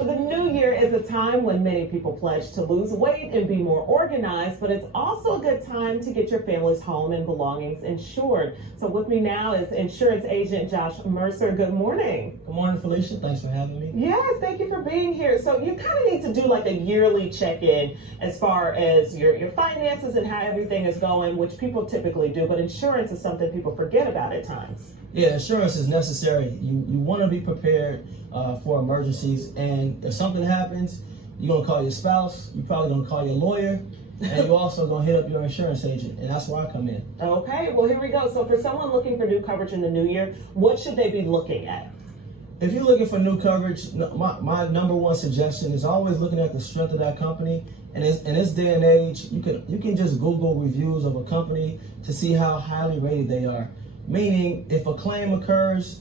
The new year is a time when many people pledge to lose weight and be more organized, but it's also a good time to get your family's home and belongings insured. So with me now is insurance agent Josh Mercer. Good morning. Good morning, Felicia. Thanks for having me. Yes, thank you for being here. So you kind of need to do like a yearly check-in as far as your finances and how everything is going, which people typically do, but insurance is something people forget about at times. Yeah, insurance is necessary. You want to be prepared for emergencies, and if something happens, you're going to call your spouse, you're probably going to call your lawyer, and you're also going to hit up your insurance agent, and that's where I come in. Okay, well, here we go. So for someone looking for new coverage in the new year, what should they be looking at? If you're looking for new coverage, my number one suggestion is always looking at the strength of that company. And in this day and age, you can just Google reviews of a company to see how highly rated they are. Meaning, if a claim occurs,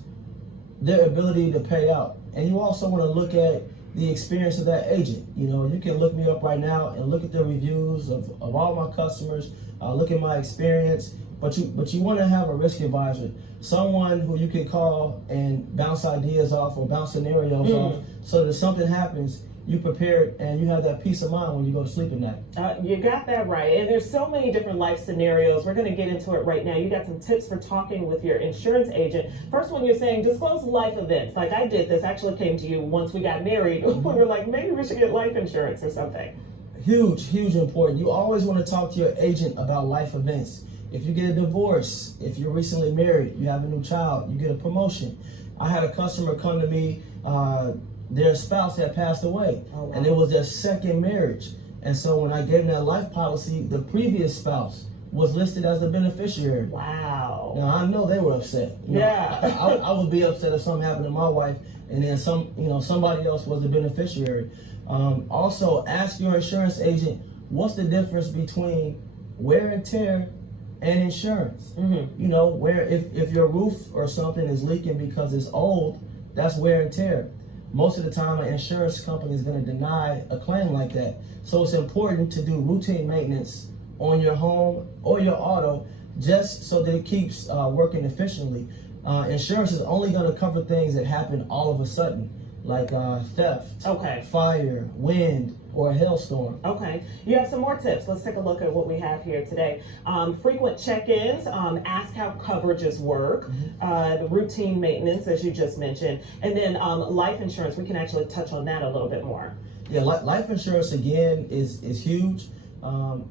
their ability to pay out. And you also want to look at the experience of that agent. You know, you can look me up right now and look at the reviews of all my customers, look at my experience, but you want to have a risk advisor, someone who you can call and bounce ideas off or bounce scenarios off, so that if something happens, you prepared and you have that peace of mind when you go to sleep at night. You got that right. And there's so many different life scenarios. We're going to get into it right now. You got some tips for talking with your insurance agent. First one, you're saying disclose life events. Like I did this, actually came to you once we got married. We were like, maybe we should get life insurance or something. Huge important. You always want to talk to your agent about life events. If you get a divorce, if you're recently married, you have a new child, you get a promotion. I had a customer come to me, their spouse had passed away, and it was their second marriage. And so when I gave them that life policy, the previous spouse was listed as the beneficiary. Wow. Now I know they were upset. I would be upset if something happened to my wife and then somebody else was the beneficiary. Also, ask your insurance agent, what's the difference between wear and tear and insurance? You know, where if your roof or something is leaking because it's old, that's wear and tear. Most of the time, an insurance company is going to deny a claim like that. So it's important to do routine maintenance on your home or your auto, just so that it keeps working efficiently. Insurance is only going to cover things that happen all of a sudden, like theft, fire, wind, or a hailstorm. Okay, you have some more tips. Let's take a look at what we have here today. Frequent check-ins, ask how coverages work, the routine maintenance, as you just mentioned, and then life insurance. We can actually touch on that a little bit more. Yeah, life insurance, again, is huge.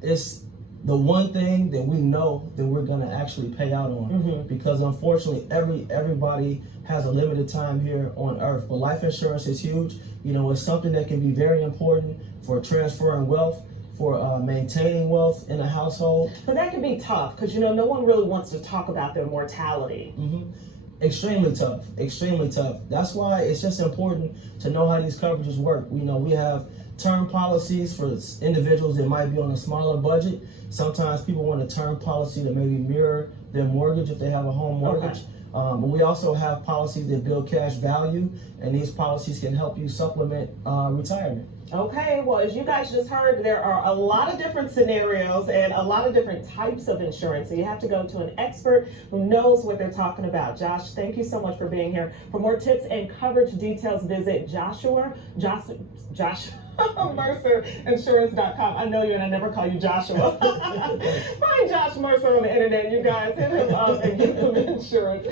It's the one thing that we know that we're going to actually pay out on, because unfortunately everybody has a limited time here on earth. But life insurance is huge. You know, it's something that can be very important for transferring wealth, for maintaining wealth in a household. But that can be tough because, you know, no one really wants to talk about their mortality. Extremely tough, extremely tough. That's why it's just important to know how these coverages work. You know, we have term policies for individuals that might be on a smaller budget. Sometimes people want a term policy to maybe mirror their mortgage if they have a home mortgage. But we also have policies that build cash value, and these policies can help you supplement retirement. Okay, well, as you guys just heard, there are a lot of different scenarios and a lot of different types of insurance. So you have to go to an expert who knows what they're talking about. Josh, thank you so much for being here. For more tips and coverage details, visit MercerInsurance.com. I know you, and I never call you Joshua. Find Josh Mercer on the internet, you guys. Hit him up and get some insurance.